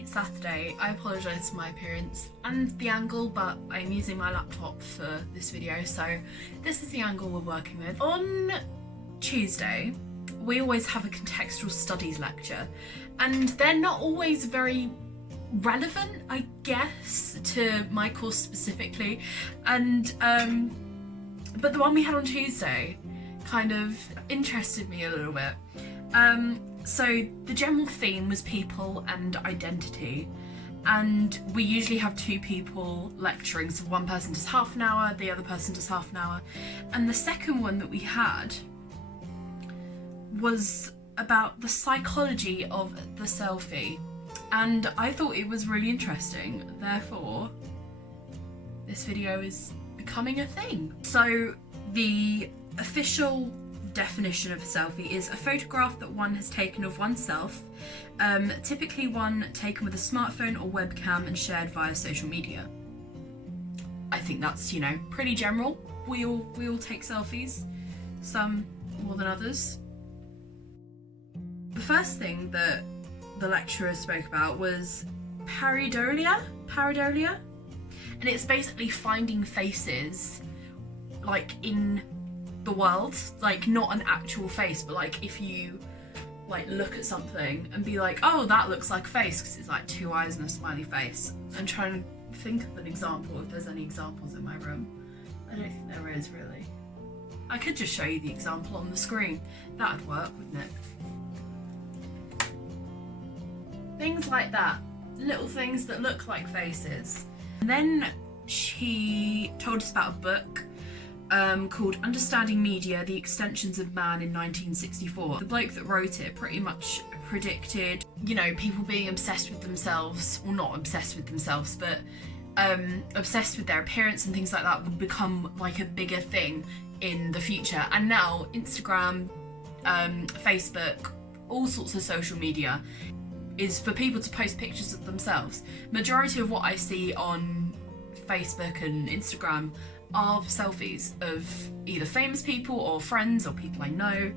Happy Saturday. I apologise for my appearance and the angle, but I'm using my laptop for this video, so this is the angle we're working with. On Tuesday, we always have a contextual studies lecture, and they're not always very relevant, I guess, to my course specifically, and but the one we had on Tuesday kind of interested me a little bit. So the general theme was people and identity, and we usually have two people lecturing, so one person does half an hour, the other person does half an hour, and the second one that we had was about the psychology of the selfie, and I thought it was really interesting, therefore this video is becoming a thing. So the official definition of a selfie is a photograph that one has taken of oneself, typically one taken with a smartphone or webcam and shared via social media. I think that's, you know, pretty general. We all take selfies, some more than others. The first thing that the lecturer spoke about was pareidolia, and it's basically finding faces like in the world, like not an actual face, but like if you like look at something and be like, oh, that looks like a face because it's like two eyes and a smiley face. I'm trying to think of an example, if there's any examples in my room. I don't think there is really. I could just show you the example on the screen. That'd work, wouldn't it? Things like that, little things that look like faces. And then she told us about a book called Understanding Media, The Extensions of Man in 1964. The bloke that wrote it pretty much predicted, you know, people being obsessed with themselves, well, not obsessed with themselves, but obsessed with their appearance and things like that would become like a bigger thing in the future. And now Instagram, Facebook, all sorts of social media is for people to post pictures of themselves. Majority of what I see on Facebook and Instagram are selfies of either famous people or friends or people I know,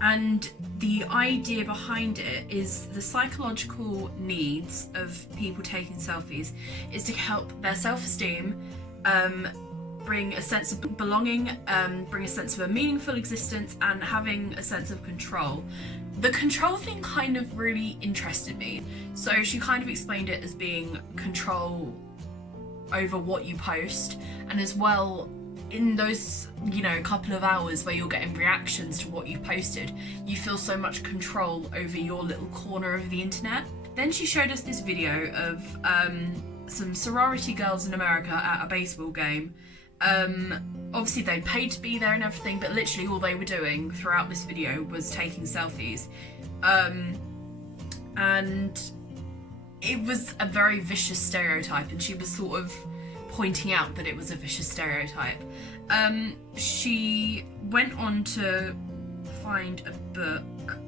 and the idea behind it is the psychological needs of people taking selfies is to help their self-esteem, bring a sense of belonging, bring a sense of a meaningful existence, and having a sense of control. The control thing kind of really interested me. So she kind of explained it as being control over what you post, and as well in those, you know, couple of hours where you're getting reactions to what you've posted, you feel so much control over your little corner of the internet. Then she showed us this video of some sorority girls in America at a baseball game. Obviously they'd paid to be there and everything, but literally all they were doing throughout this video was taking selfies, and it was a very vicious stereotype, and she was sort of pointing out that it was a vicious stereotype. She went on to find a book.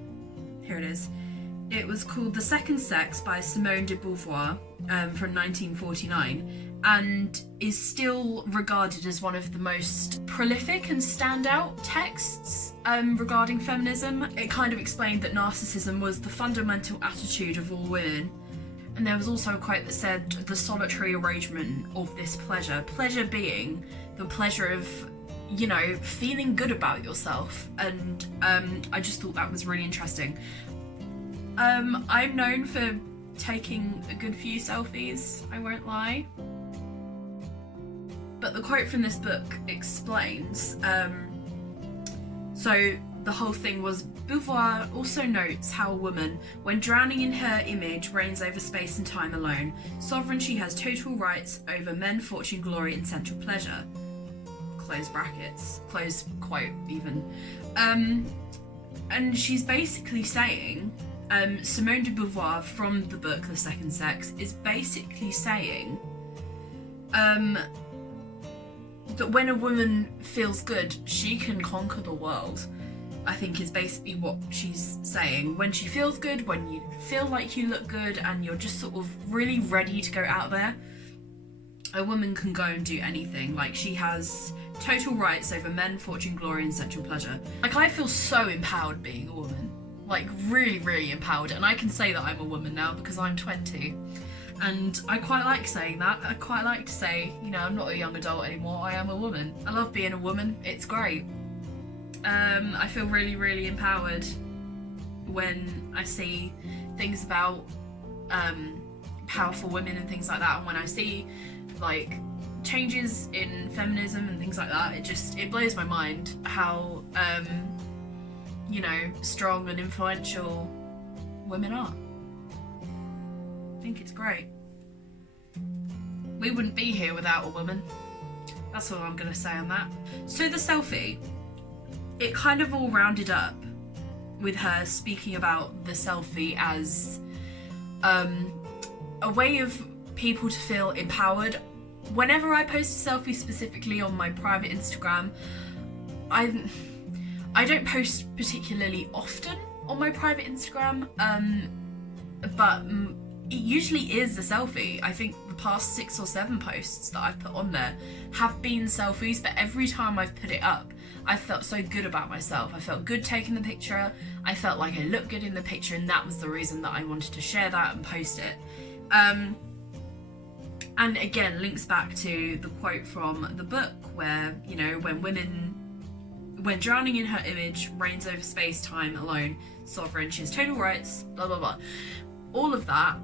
Here it is. It was called The Second Sex by Simone de Beauvoir, from 1949, and is still regarded as one of the most prolific and standout texts regarding feminism. It kind of explained that narcissism was the fundamental attitude of all women. And there was also a quote that said, the solitary arrangement of this pleasure being the pleasure of, you know, feeling good about yourself. And I just thought that was really interesting. I'm known for taking a good few selfies, I won't lie. But the quote from this book explains, so the whole thing was, Beauvoir also notes how a woman, when drowning in her image, reigns over space and time alone. Sovereign, she has total rights over men, fortune, glory, and sensual pleasure. Close brackets, close quote even. And she's basically saying, Simone de Beauvoir from the book The Second Sex is basically saying that when a woman feels good, she can conquer the world. I think is basically what she's saying. When she feels good, when you feel like you look good and you're just sort of really ready to go out there, a woman can go and do anything. Like, she has total rights over men, fortune, glory, and sensual pleasure. Like, I feel so empowered being a woman. like really, really empowered. And I can say that I'm a woman now because I'm 20. And I quite like saying that. I quite like to say, you know, I'm not a young adult anymore, I am a woman. I love being a woman, it's great. I feel really, really empowered when I see things about powerful women and things like that, and when I see like changes in feminism and things like that, it blows my mind how you know, strong and influential women are. I think it's great. We wouldn't be here without a woman. That's all I'm gonna say on that. So the selfie, it kind of all rounded up with her speaking about the selfie as a way of people to feel empowered. Whenever I post a selfie specifically on my private Instagram, I don't post particularly often on my private Instagram, but it usually is a selfie. I think the past 6 or 7 posts that I've put on there have been selfies, but every time I've put it up, I felt so good about myself. I felt good taking the picture, I felt like I looked good in the picture, and that was the reason that I wanted to share that and post it. And again, links back to the quote from the book where, you know, when drowning in her image, reigns over space, time, alone, sovereign, she has total rights, blah, blah, blah. All of that,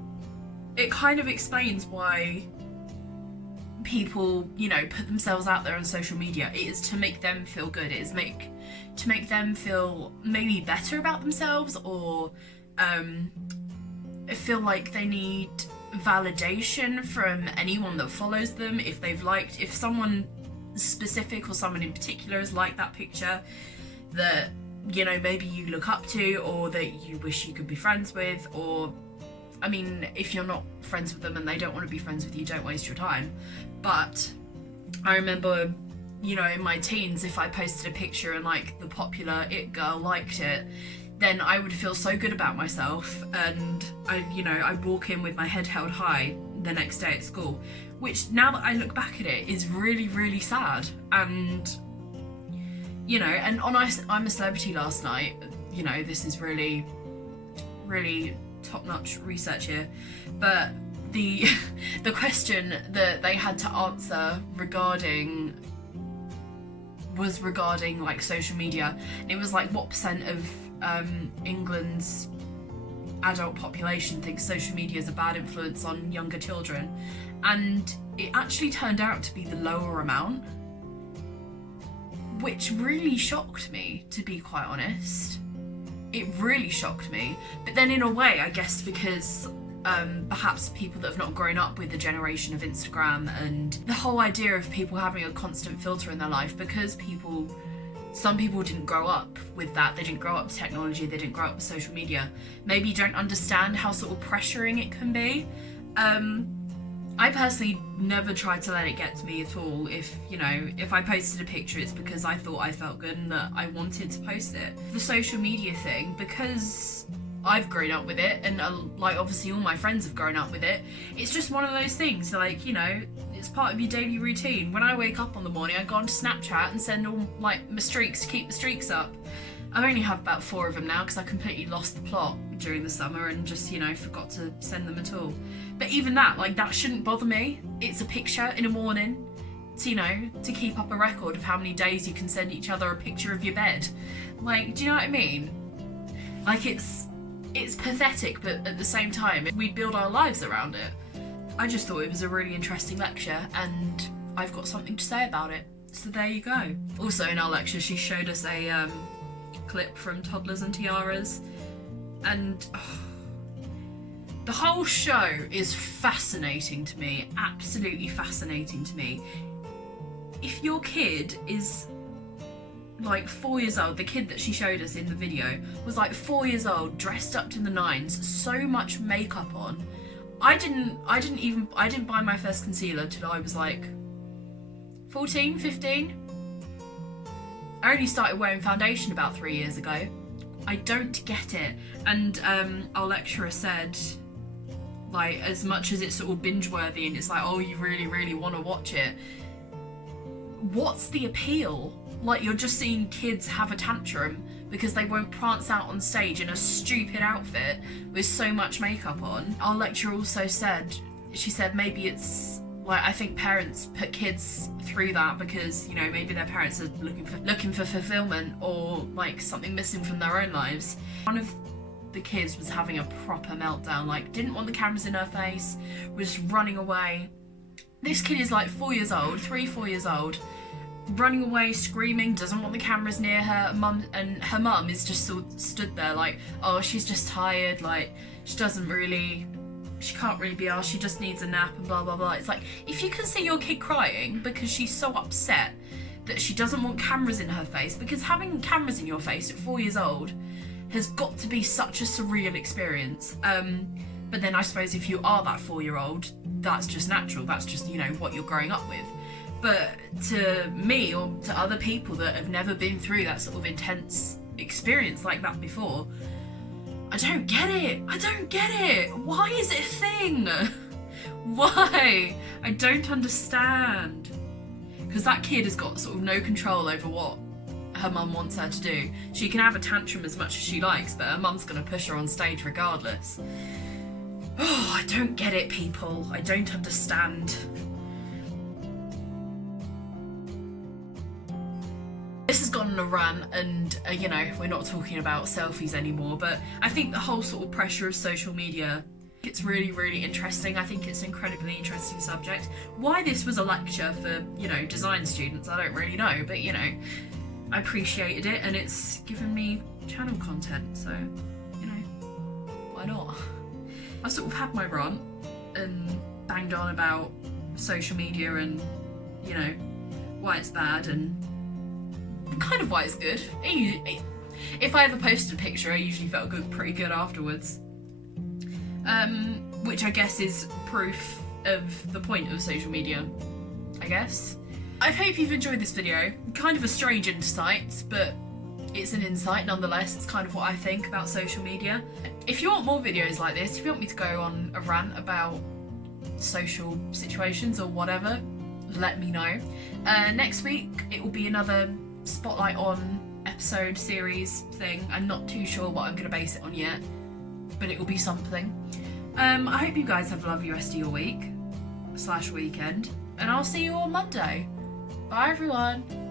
it kind of explains why people, you know, put themselves out there on social media. It is to make them feel good. It is to make them feel maybe better about themselves, or feel like they need validation from anyone that follows them. If someone specific or someone in particular has liked that picture that, you know, maybe you look up to, or that you wish you could be friends with, or, I mean, if you're not friends with them and they don't want to be friends with you, don't waste your time. But I remember, you know, in my teens, if I posted a picture and like the popular it girl liked it, then I would feel so good about myself, and I'd walk in with my head held high the next day at school, which now that I look back at it is really, really sad. And, you know, and on I'm a Celebrity last night, you know, this is really, really top-notch research here, but the question that they had to answer was regarding like social media. It was like, what % of England's adult population thinks social media is a bad influence on younger children, and it actually turned out to be the lower amount, which really shocked me, to be quite honest. It really shocked me. But then in a way, I guess because perhaps people that have not grown up with the generation of Instagram and the whole idea of people having a constant filter in their life, because some people didn't grow up with that, they didn't grow up with technology, they didn't grow up with social media, maybe don't understand how sort of pressuring it can be. I personally never tried to let it get to me at all. If I posted a picture, it's because I thought I felt good and that I wanted to post it. The social media thing, because I've grown up with it, and like obviously all my friends have grown up with it, it's just one of those things, like, you know, it's part of your daily routine. When I wake up on the morning, I go onto Snapchat and send all like my streaks to keep the streaks up. I only have about 4 of them now because I completely lost the plot during the summer and just, you know, forgot to send them at all. But even that, like, that shouldn't bother me. It's a picture in the morning to, you know, to keep up a record of how many days you can send each other a picture of your bed. Like, do you know what I mean? Like, it's pathetic, but at the same time, we build our lives around it. I just thought it was a really interesting lecture, and I've got something to say about it. So there you go. Also in our lecture, she showed us a clip from Toddlers and Tiaras, and the whole show is fascinating to me, absolutely fascinating to me. If your kid is like 4 years old, the kid that she showed us in the video was like 4 years old, dressed up to the nines, so much makeup on. I didn't buy my first concealer till I was like 14, 15. I only started wearing foundation about 3 years ago. I don't get it. And our lecturer said, like, as much as it's sort of binge-worthy and it's like, oh, you really, really want to watch it, what's the appeal? Like, you're just seeing kids have a tantrum because they won't prance out on stage in a stupid outfit with so much makeup on. Our lecturer also said, she said maybe it's like, I think parents put kids through that because, you know, maybe their parents are looking for fulfillment or like something missing from their own lives. One of the kids was having a proper meltdown, like didn't want the cameras in her face, was running away. This kid is like 4 years old, 4 years old, running away, screaming, doesn't want the cameras near her. Her mum is just sort of stood there like, oh, she's just tired, like she can't really be asked, she just needs a nap and blah blah blah. It's like, if you can see your kid crying because she's so upset that she doesn't want cameras in her face, because having cameras in your face at 4 years old has got to be such a surreal experience. But then I suppose if you are that 4-year-old, that's just natural, that's just, you know, what you're growing up with. But to me or to other people that have never been through that sort of intense experience like that before, I don't get it. I don't get it. Why is it a thing? Why? I don't understand. Because that kid has got sort of no control over what her mum wants her to do. She can have a tantrum as much as she likes, but her mum's going to push her on stage regardless. Oh, I don't get it, people. I don't understand. This has gone on a rant and, you know, we're not talking about selfies anymore, but I think the whole sort of pressure of social media, it's really, really interesting. I think it's an incredibly interesting subject. Why this was a lecture for, you know, design students, I don't really know, but, you know, I appreciated it and it's given me channel content, so, you know, why not? I sort of had my rant and banged on about social media and, you know, why it's bad and kind of why it's good. If I ever posted a picture, I usually felt pretty good afterwards. Which I guess is proof of the point of social media, I guess. I hope you've enjoyed this video. Kind of a strange insight, but it's an insight nonetheless. It's kind of what I think about social media. If you want more videos like this, if you want me to go on a rant about social situations or whatever, let me know. Next week it will be another spotlight on episode series thing. I'm not too sure what I'm going to base it on yet, but it will be something. I hope you guys have a lovely rest of your week / weekend, and I'll see you on Monday. Bye everyone.